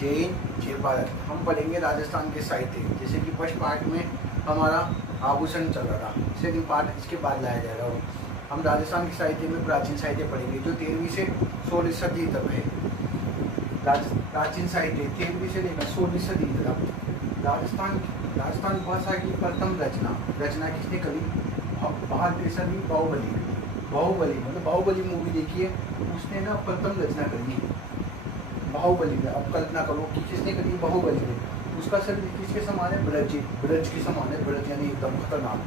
जैन जय भारत। हम पढ़ेंगे राजस्थान के साहित्य, जैसे कि फर्स्ट पार्ट में हमारा आभूषण चल रहा था, सेकंड पार्ट इसके बाद लाया जाएगा। हम राजस्थान के साहित्य में प्राचीन साहित्य पढ़ेंगे जो 13वीं से 16वीं सदी तक है। प्राचीन साहित्य 13वीं से लेकर 16वीं सदी तक। राजस्थान भाषा की प्रथम रचना किसने करी? भारत तिरसवी बाहुबली मतलब बाहुबली मूवी देखिए, उसने ना प्रथम रचना करी बाहुबली में। अब कल्पना करो कि किसने करी? बाहुबली ने। उसका शरीर किसके समान है? ब्रज के समान है। ब्रज यानी एकदम खतरनाक।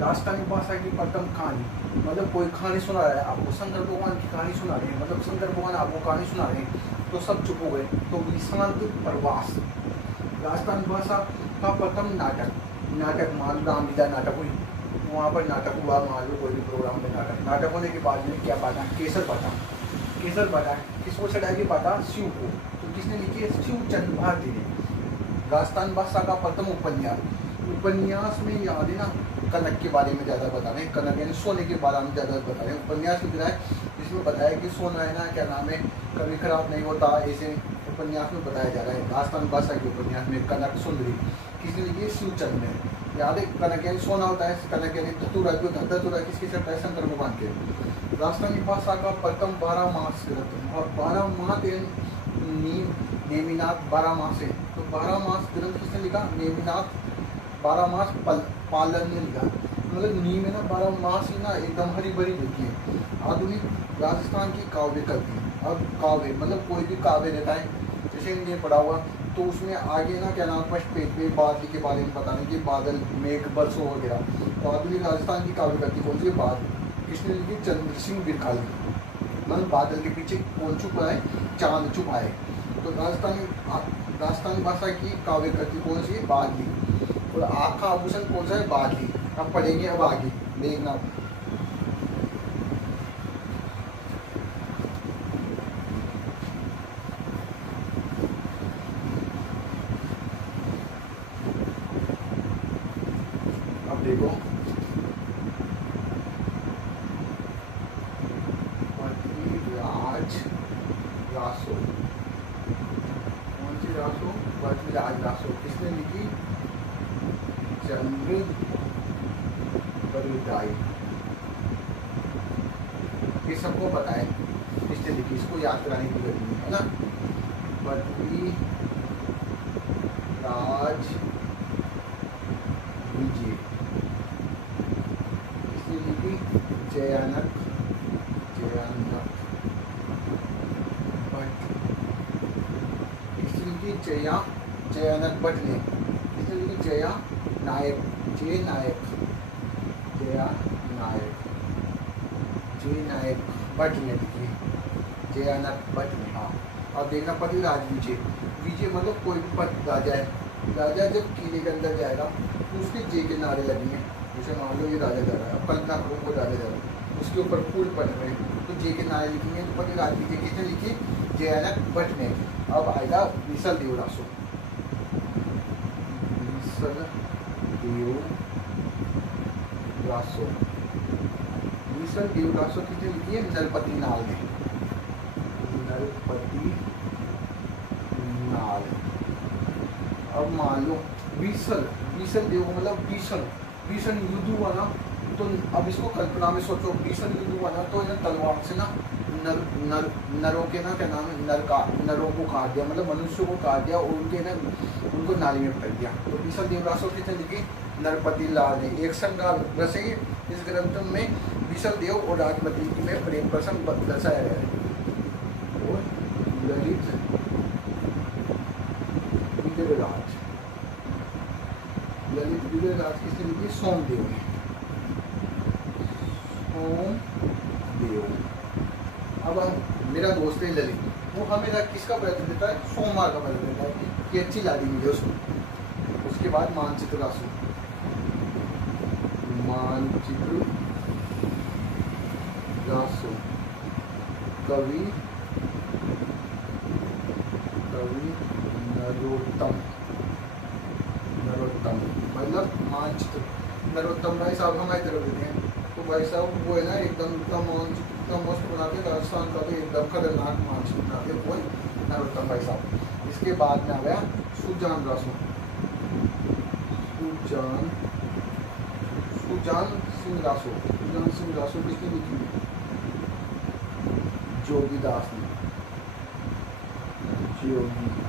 राजस्थानी भाषा की प्रथम कहानी मतलब कोई कहानी सुना रहा है आपको, शंकर भगवान की कहानी सुना रहे हैं, मतलब शंकर भगवान आपको कहानी सुना रहे हैं तो सब चुप हो गए। तो विशांत प्रवास राजस्थान भाषा का प्रथम नाटक मान लो रामलीला नाटक हुई, वहाँ पर नाटक हुआ, मान लो कोई भी प्रोग्राम में नाटक होने के बाद में क्या बांटा? केसर बांटा। किसको चढ़ाएगी बांटा? शिव को। तो किसने लिखी है? शिव चंद्र भारती ने। राजस्थान भाषा का प्रथम उपन्यास में याद है ना, कनक के बारे में ज़्यादा बता रहे हैं। कनक यानी सोने के बारे में ज़्यादा बता रहे हैं। उपन्यास लिख रहा है जिसमें बताया कि सोना है ना, क्या नाम है, कभी खराब नहीं होता, ऐसे उपन्यास में बताया जा रहा है। राजस्थान भाषा के उपन्यास में कनक सुंदरी किसने लिखी है? शिवचंद ने। याद है, कनक यानी सोना होता है, कनक यानी धतूरा, जो धतूरा किसके चढ़ता है? शंकर भगवान के। राजस्थानी भाषा का प्रथम 12 मास ग्रंथ, और 12 माह नेमिनाथ 12 मास है। तो 12 मास ग्रंथ किसने लिखा? नेमिनाथ 12 मास पालन ने लिखा। मतलब नीम में ना 12 मास ही ना एकदम हरी भरी होती है। आधुनिक राजस्थान की काव्य करती। अब काव्य मतलब कोई भी काव्य रहता है, जैसे हमने पढ़ा हुआ, तो उसमें आगे ना क्या नाम, फर्स्ट पेज पे बादल के बारे में बताने की, बादल मेघ बरसों वगैरह। तो आधुनिक राजस्थान की काव्य करती कौन सी? बादल। किसने लिखी? चंद्र सिंह बिरखाली। मतलब बादल के पीछे कौन छुपा है? चांद छुपा है। तो राजस्थानी भाषा की काव्य करती कौन सी है? बादली। और आँख का आभूषण कौन सा है? बादली। अब पढ़ेंगे, अब आगे देखना। अब देखो, रासो, कौन सी रासो? पृथ्वीराज रासो। किसने लिखी? चंद्र बरुदाई। ये सबको पता है किसने लिखी, इसको याद कराने की जरूरत नहीं है ना। पृथ्वीराज विजय किसने लिखी? जयानक जयानक भट्ट ने। किसने लिखी? जया नायक भट्ट ने लिखी। जयानक भट्ट ने। हाँ, और देखना पृथ्वीराज विजय मतलब कोई भी राजा है, राजा जब किले के अंदर जाएगा तो उसके जय के नारे लगेंगे। जैसे मान लो ये राजा जा रहा है, अब कल्पना करो कोई राजा जा रहा है, उसके ऊपर फूल पड़ रहे हैं, तो जय के नारे लिखेंगे। तो पृथ्वीराज विजय किसने लिखी? जयानक भट्ट ने। अब आएगा विसल देव रासो। विसल देव रासो किसने लिखी है? नरपति नाल ने। अब मान लो विसल देव मतलब भीषण युद्ध हुआ ना, तो अब इसको कल्पना में सोचो, भीषण युद्ध हुआ ना, तो तलवार से ना नरों के ना क्या नाम है, नरों को काट दिया, मतलब मनुष्य को काट दिया और उनको नाली में फेंक दिया। तो विसल देव रासो किसने लिखी? नरपति लाल ने। एक श्रृंगार रस है इस ग्रंथ में। विसल देव और राजमती में प्रेम प्रसंग दर्शाया गया है। और ललित विजयराज किसने लिखी? सोमदेव ने। अब मेरा दोस्त है ललित, वो हमेशा किसका प्रयत्न देता है? सोमवार का प्रयत्न देता है कि अच्छी लादी मिले उसको। उसके बाद मानचित्र रासो, कवि नरोत्तम मतलब मानचित्र। नरोत्तम भाई साहब हमारी तरफ देते हैं, तो भाई साहब वो है ना एकदम मानचित्र इतना मस्त बनाते हैं। राजस्थान का तो एकदम खतरनाक मानचित्र बनाते हैं। नरोत्तम भाई साहब। इसके बाद में आ गया सुजान रासो, सुजान सिंह रासो। सुजान सिंह रासो किसने लिखी? जोगीदास ने, जोगीदास।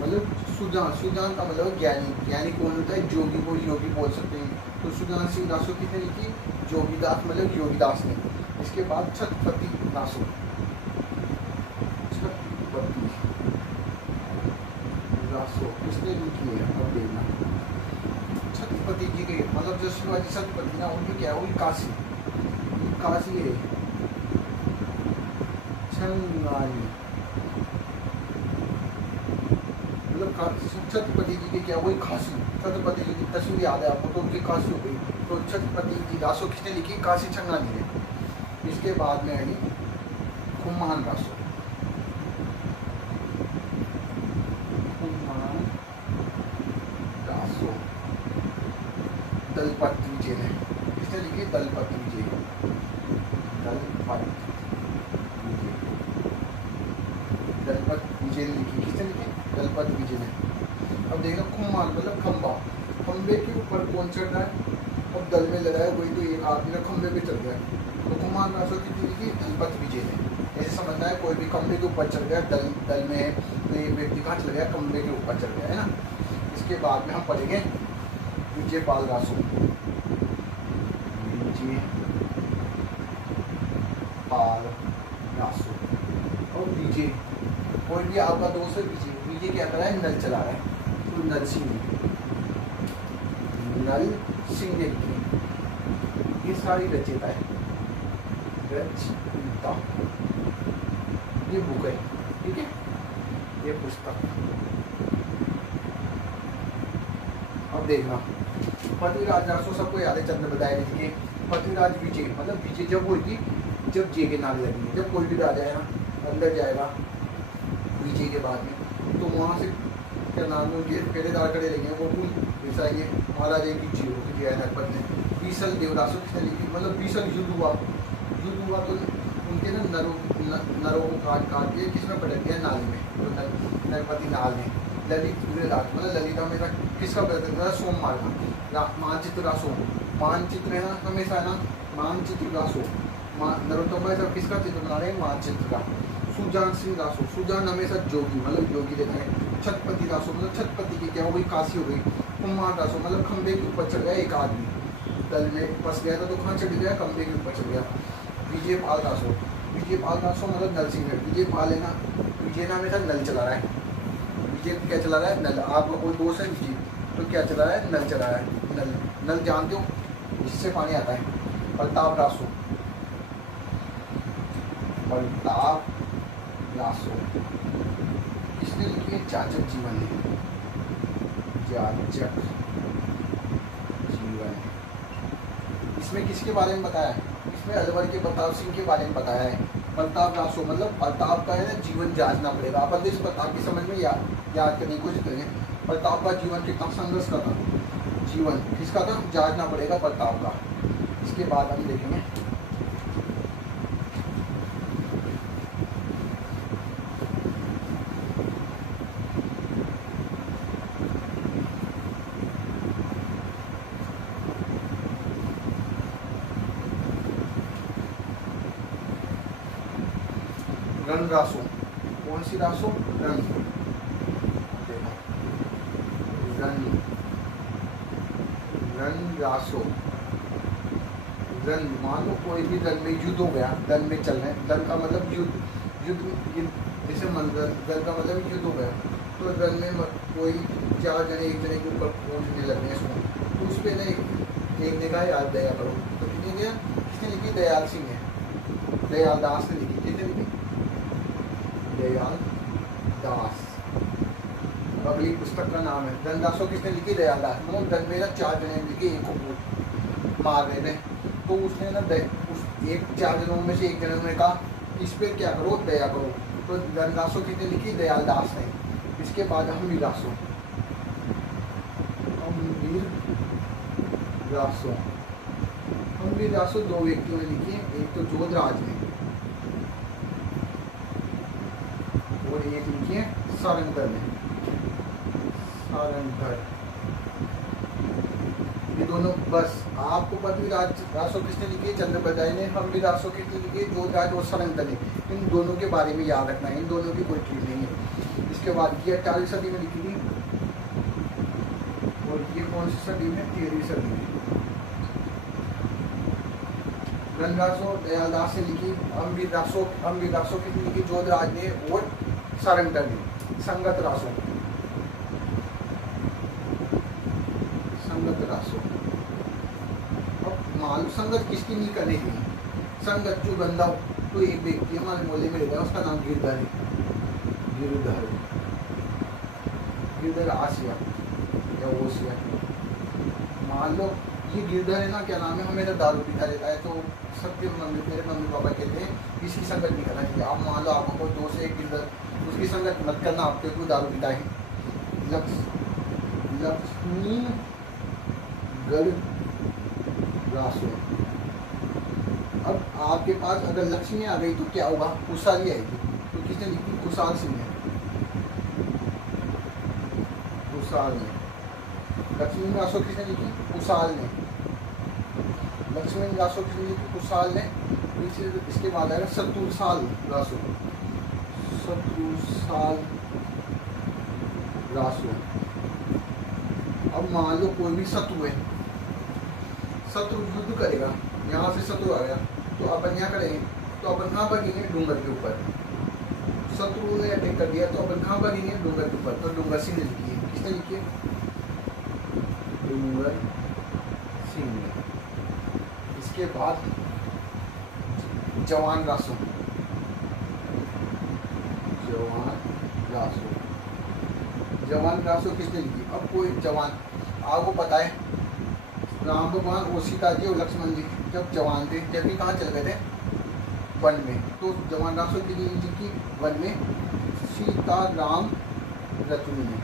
मतलब सुजान का मतलब ज्ञानी। ज्ञानी कौन होता है? जोगी को योगी बोल सकते हैं। तो सुजान सिंह रासो किसने लिखी? जोगीदास मतलब योगीदास ने। इसके बाद छत्रपति रासो, छत्रपति रासो किसने लिखी है? अब देखना, छत्रपति जी के मतलब जो शिवाजी छत्रपति ना, उनकी क्या है? उनकी काशी है छंगानी। मतलब छत्रपति जी की क्या वही खासी, छत्रपति जी की तस्वीर याद है आपको, तो उनकी काशी हो गई। तो छत्रपति जी रासो किसने लिखी? काशी छंगानी ने। इसके बाद में आएगी खुमान रासो, खुमान रासो दलपत विजय ने। किसने लिखी? दलपत विजय, दलपत विजय ने लिखी। किसने लिखी? दलपत विजय ने। अब देखना खुमान मतलब खंबा, खंबे के ऊपर कौन चढ़ रहा है? अब दल में लगा है वही, तो एक आदमी ना खंबे पे चढ़ गया। तो खुमान रासो किसने लिखी? दलपत विजय ने। ऐसे समझना है कोई भी खंबे के ऊपर चढ़ गया, दल में है तो एक व्यक्ति कहाँ चढ़ गया? खंबे के ऊपर चढ़ गया, है ना। इसके बाद में हम पढ़ेंगे विजय पाल रासो, विजय पाल रासो। और विजय, कोई भी आपका दोस्त है विजय, विजय क्या कर रहा है? नल चला रहा है। तो नल सिंह ने लिखी। ये सारी रचयिता है, रचयिता। ये बुक है, ठीक है, ये पुस्तक। अब देखना पृथ्वीराज रासो सबको याद है, चंद्र बताया लिखिए। पृथ्वीराज विजय मतलब विजय जब होगी, जब जे के नारे लगेंगे। जब कोई भी राजा है ना अंदर जाएगा विजय के बाद में, तो वहाँ से क्या नाम है उनके पहरेदार खड़े रहेंगे, वो कुल ऐसा ये महाराजा की जी होगी जय नरपत ने। बीसल देवरासो किसने लिखी? मतलब बीसल युद्ध हुआ तो उनके ना नरों को काट के किसमें पटक दिया? नाली में। तो नरपति नाल में। ललित मतलब ललिता में किसका प्रदर्शन था? सोमवार का। मानचित्र रासो, मानचित्र है ना हमेशा है ना, मानचित्र रासो। नरोत्तम भाई साहब किसका चित्र बना रहे हैं? मानचित्र का। सुजान सिंह रासो, सुजान हमेशा जोगी मतलब योगी रहता है। छत्रपति रासो मतलब छत्रपति की क्या हो गई? काशी हो गई। खुमान रासो मतलब खंबे के ऊपर चढ़ गया एक आदमी, दल में फंस गया था तो कहाँ चढ़ गया? खंबे के ऊपर चढ़ गया। विजय पाल रासो, विजय पाल रासो मतलब नल सिंह है। विजय पाल है ना, विजय नाम है नल चला रहा है। विजय क्या चला रहा है? नल। आपका कोई दोस्त है विजय, तो क्या चला रहा है? नल चला रहा है। नल जानते हो जिससे पानी आता है। प्रताप रासो, प्रताप रासो किसने लिखी है? जाचक जीवन ने, जाचक जीवन। इसमें किसके बारे में बताया है? इसमें अलवर के प्रताप सिंह के बारे में बताया है। प्रताप रासो मतलब प्रताप का है ना जीवन जांचना पड़ेगा। अपन इस प्रताप की समझ में याद करने की कोशिश करेंगे। प्रताप का जीवन कितना संघर्ष का था? जीवन किसका था? जांचना पड़ेगा प्रताप का। इसके बाद हम देखेंगे रन रासो। कौन सी रासो? रन रासो। रन मान लो कोई भी दल में युद्ध हो गया, दल में चल रहे, दल का मतलब युद्ध जैसे दल का मतलब युद्ध हो गया, तो दल में कोई 4 जने एक जने के ऊपर पहुँचने लग गए इसको, तो उस पर ना एक ने कहा याद दया करो। तो किसने लिखी? दयाल सिंह है, दयाल दास ने लिखी। किसने लिखी? दयाल दास। अगली पुस्तक का नाम है रन रासो। किसने लिखी? दयाल दास। मतलब दल में ना 4 जने लिखे, एक को मार रहे थे, तो उसने ना उस 4 जनों में से एक जने ने कहा इस पर क्या करो? दया करो। तो रन रासो किसने लिखी? दयाल दास ने। इसके बाद हमीर रासो, हमीर रासो 2 व्यक्तियों ने लिखी है। एक तो जोधराज ने, और एक लिखिए सारंगधर ने, सारंगधर। ये दोनों बस आपको पृथ्वी रासो किसने लिखी? चंद्रप्रदाय ने। हम भी रासो किसने लिखी? जोधराज और सारंगधर ने। इन दोनों के बारे में याद रखना है, इन दोनों की कोई ट्रिक नहीं है। इसके बाद ये 18वीं सदी में लिखी थी और ये कौन सी सदी में? 13वीं सदी में। रणरासो दयालदास ने लिखी। अम्बीर रासो किसने लिखी? जोधराज ने और सारंगधर ने। संगत रासो, संगत रासो। अब मालूम संगत किसकी नहीं करेगी? संगत जो बंदा तो एक व्यक्ति हमारे मोहल्ले में रहता है, उसका नाम गिरधर है। गिरधर, गिरधर आसिया या ओसिया। मान लो ये गिरधर है ना, क्या नाम है, हमें तो दारू पीता रहता है, तो सबके मेरे मम्मी पापा कहते हैं इसकी संगत नहीं करना चाहिए। आप मान लो आपको कोई दोस्त है गिरधर, उसकी संगत मत करना, आपके कोई दारू पीता है। लक्ष्मी गढ़ रासो। अब आपके पास अगर लक्ष्मी आ गई तो क्या होगा? खुशहाली आएगी। तो किसने लिखी? खुशहाल सिंह ने, खुशहाल ने। लक्ष्मी रासो किसने लिखी? खुशहाल ने। लक्ष्मी रासो किसने लिखी? खुशहाल ने। इसके बाद आएगा शत्रुसाल रासो, शत्रुसाल रासो। अब मान लो कोई भी शत्रु है, शत्रु युद्ध करेगा, यहाँ से शत्रु आ गया तो अपन क्या करेंगे? तो अपन कहाँ भागेंगे? डूंगर के ऊपर। शत्रु ने अटैक कर दिया तो अपन कहाँ भागेंगे? डूंगर के ऊपर। तो डूंगर सिंह ने लिखी है। किसने लिखी है? डूंगर सिंह ने। इसके बाद जवान रासो, जवान रासो। जवान रासो किसने लिखी? अब कोई जवान, आपको पता है राम भगवान और सीता जी और लक्ष्मण जी जब जवान थे, जब भी कहाँ चल गए थे? वन में। तो जवान रासो की जी वन में सीता राम लक्ष्मण जी।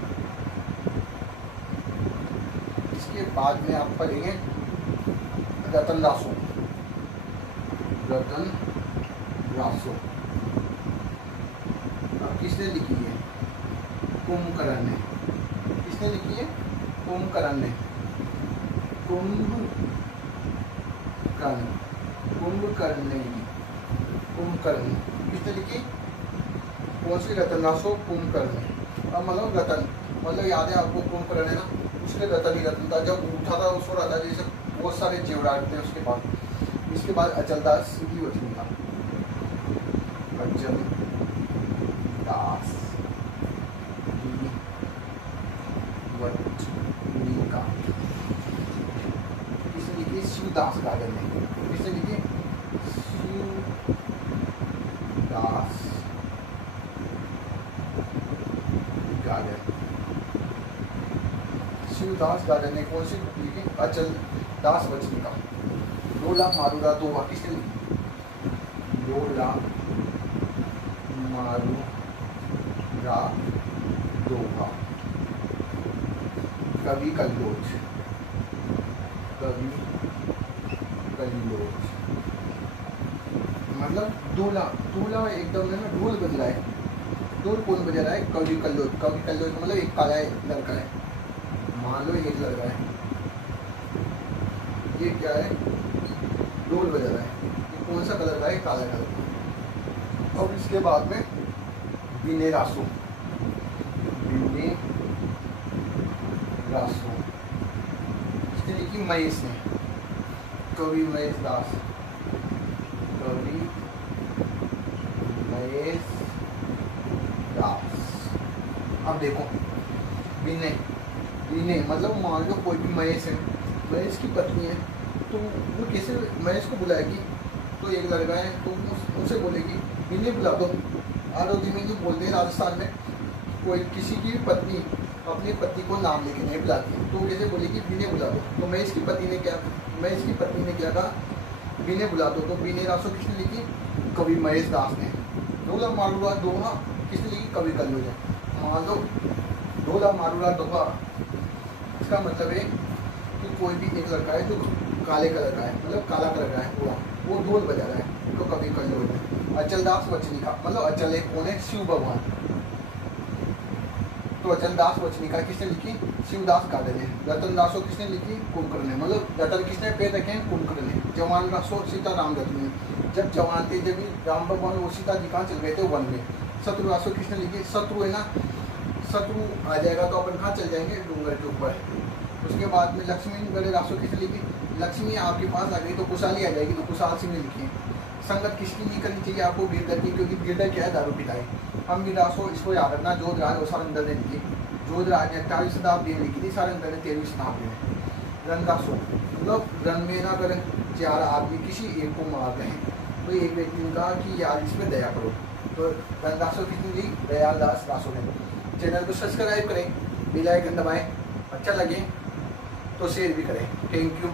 इसके बाद में आप पढ़ेंगे रतन रासो, रतन रासो। अब किसने लिखी है? कुंभकर्ण ने। किसने लिखी है? कुंभकर्ण ने। कुंभकर्ण, कुंभकर्ण ने, कुंभकर्ण किसने लिखी? कौन सी? रतन रासो, कुंभकर्ण। अब मतलब रतन, मतलब याद है आपको कुंभकर्ण है ना, उसके रतन ही रतन था। जब उठा था उसको रहा था, जैसे बहुत सारे जेवराट थे उसके पास। इसके बाद अचलदास की वचनी था, अचल दास की वचनिका। किसने लिखी? शिवदास गार्डन ने। किसने लिखी? शिवदास गार्डन, शिवदास गार्डन ने। कौन सी लिखी? अचल दास वचनिका। लोला मारूरा दोहा किसने लिखी? लोला मारूरा दोहा। कवि कल्लोच, कवि कल्लोच मतलब दूल्हा, दूल्हा एकदम ना ढोल बज रहा है। ढोल कौन बजा रहा है? कवि कल्लोच। कवि कल्लोच मतलब एक काला लड़का है, मान लो एक लड़का है, ये क्या है? ढोल बजा रहा है। ये कौन सा कलर का है? काला कलर का। और इसके बाद में बीने रासो, बीने रासो इसने लिखी? महेश ने। कवि महेश दास, कवि महेश दास। अब देखो बीने, बीने मतलब मान लो कोई भी महेश है, महेश की पत्नी है, तो वो कैसे महेश को बुलाएगी? तो एक लड़का है तो उनसे बोलेगी बीने बुला दो। आरोधी में जो बोलते हैं राजस्थान में, कोई किसी की भी पत्नी अपनी पति को नाम लेके नहीं बुलाती, तो कैसे बोलेगी? बीने बुला दो। तो महेश की पत्नी ने क्या, महेश की पत्नी ने क्या कहा? बीने बुला दो। तो बीने रासो किसने लिखी? कवि महेश दास ने। ढोला मारूरा दोहा किसने लिखी? कवि कल्लोच। मान लो ढोला मारूरा दोहा, इसका मतलब है कि कोई भी एक लड़का है जो काले कलर का है, मतलब काला कलर का है पूरा, वो ढोल बजा रहा है, तो कवि कल्लोच है। अचल दास वचनिका मतलब अचल एक कौन है? शिव भगवान। त्वचन दास वचनिका किसने लिखी? शिवदास गादे ने। रतन दासो किसने लिखी? कुंभकर्ण ने। मतलब रतन किसने पैर रखे हैं? कुंभकर्ण ने। जवान दासो सीता राम दत्त ने। जब जवान थे, जब राम भगवान और सीता जी कहाँ चल गए थे? वन में। शत्रु दासो किसने लिखी? शत्रु है ना, शत्रु आ जाएगा तो अपन कहाँ चल जाएंगे? डूंगर के ऊपर। उसके बाद में लक्ष्मी गढ़े रासो किसने लिखी? लक्ष्मी आपके पास आ गई तो खुशहाली आ जाएगी, तो खुशहाल सिंह ने लिखी। संगत किसकी नहीं करनी चाहिए आपको? गिरधर की, क्योंकि गिरधर क्या है? दारू पिता है। हम गिरासो इसको याद रखना, जोधराज और सारंगधर ने लिखी। जोधराज ने 28वीं शताब्दी में लिखी थी, सारंगधर ने 13वीं शताब्दी में। रणदासो मतलब रन में ना अगर 4 आदमी किसी एक को मार रहे हैं तो एक व्यक्ति ने कहा कि यार इस पर दया करो, तो रणदासो किसने ली? दयाल दास दासो ने। चैनल को सब्सक्राइब करें, बेल आइकन दबाएं, अच्छा लगे तो शेयर भी करें। Thank you.